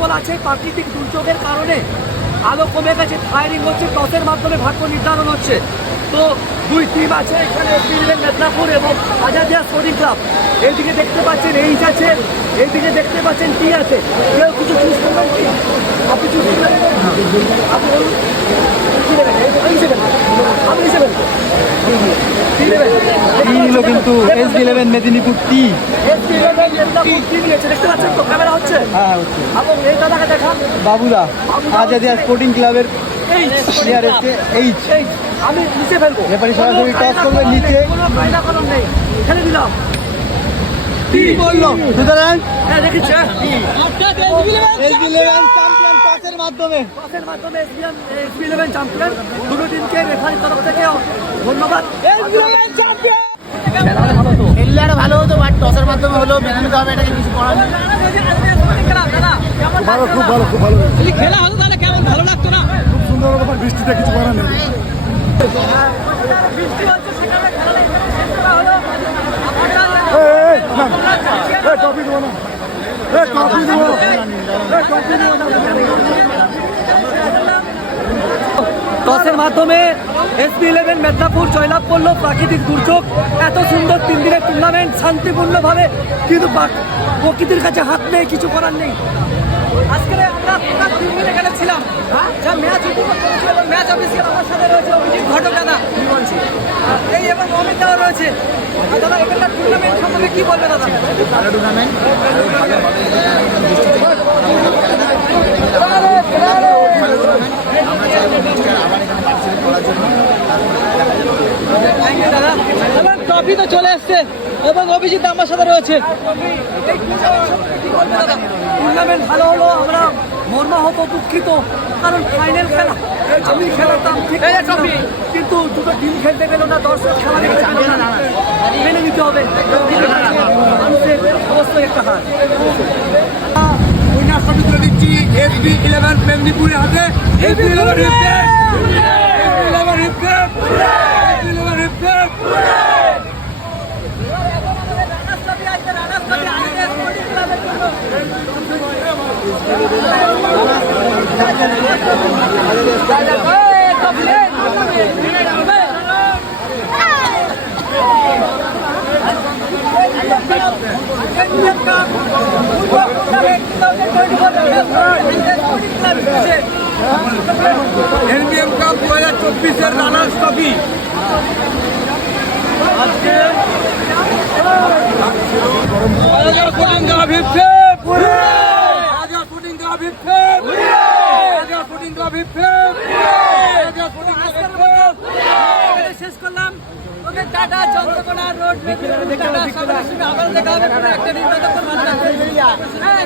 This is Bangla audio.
দুর্বল আছে প্রাকৃতিক দুর্যোগের কারণে আলো কমে গেছে ফায়ারিং হচ্ছে টসের মাধ্যমে ভাগ্য নির্ধারণ হচ্ছে। তো দুই টিম আছে এখানে ফিরবেন মেদিনীপুর এবং আজাদিয়া স্পোর্টিং ক্লাব এইদিকে দেখতে পাচ্ছেন এইচ আছে এইদিকে দেখতে পাচ্ছেন টি আছে। কেউ কিছু চুজ করবেন কি? আপনি চুজ করবেন? আপনি বলুন কি নেবেন এই হিসেবে আপনি হিসেবে কি নেবেন টি নিল কিন্তু এস ইলেভেন মেদিনীপুর টি হ্যাঁ বাবুদা আজাদিয়া স্পোর্টিং ক্লাবের এইচ আমি নিচে ফেলব সরাসরি টস করবে নিচে। দিলাম সুতরাং মাধ্যমে টসের মাধ্যমে এসপিএম এসপি ইলেভেন চ্যাম্পিয়ন দুটো টিমকে রেফারির তরফ থেকে ধন্যবাদ। খেলা হলে ভালো তো? খেললে আরও ভালো হতো বাট টসের মাধ্যমে হলেও মেনে নিতে হবে এটাকে কিছু করার নেই। ভালো খুব ভালো খুব ভালো। খেলা হতো তাহলে কেমন ভালো লাগতো না? খুব সুন্দর ব্যাপার বৃষ্টিতে কিছু করার নেই। বৃষ্টি হচ্ছে সেখানে খেলাটা শেষ করা হলো আপনারা এই, এই, না, এই, ট্রফি দেবো না। এই, দেবো এই, দেবো না। টসের মাধ্যমে এসপি ইলেভেন মেদিনীপুর জয়লাভ করল প্রাকৃতিক দুর্যোগ এত সুন্দর তিন দিনের টুর্নামেন্ট শান্তিপূর্ণভাবে কিন্তু প্রকৃতির কাছে হাত নেই কিছু করার নেই আজকে আমরা তিন দিন এখানে ছিলাম যা ম্যাচ উপভোগ এবং ম্যাচ অফিসিয়াল আমার সাথে রয়েছে অভিজিৎ ঘটক দাদা এই এবং অমিত রয়েছে দাদা এখানকার টুর্নামেন্ট সম্পর্কে কি বলবে দাদা টুর্নামেন্ট ভালো হবে আমরা চাইব next year আবার এখানে পার্টিসিপেট করার জন্য থ্যাংক ইউ দাদা তো চলে এসছে এবং অভিজিৎ আমার সাথে রয়েছে। টুর্নামেন্ট ভালো হলো আমরা মর্মাহত দুঃখিত। কারণ ফাইনাল খেলা আমি খেলাতাম ঠিক ছিল। কিন্তু দুটো টিম খেলতে গেল না দর্শক খেলা দেখতে পেল না মেনে নিতে হবে। মানুষের অবশ্যই একটা হার। দিচ্ছি এসবি ইলেভেন মেদিনীপুরের হাতে। SB eleven eleven NBM cup দু হাজার চব্বিশের রানার্স ট্রফি। আজকে কা শেষ করলাম okay tata Chandrakona road tata সবাই আবার দেখা হবে কোনো একটা দিন ততক্ষণ ভালো থাকবে হ্যাঁ,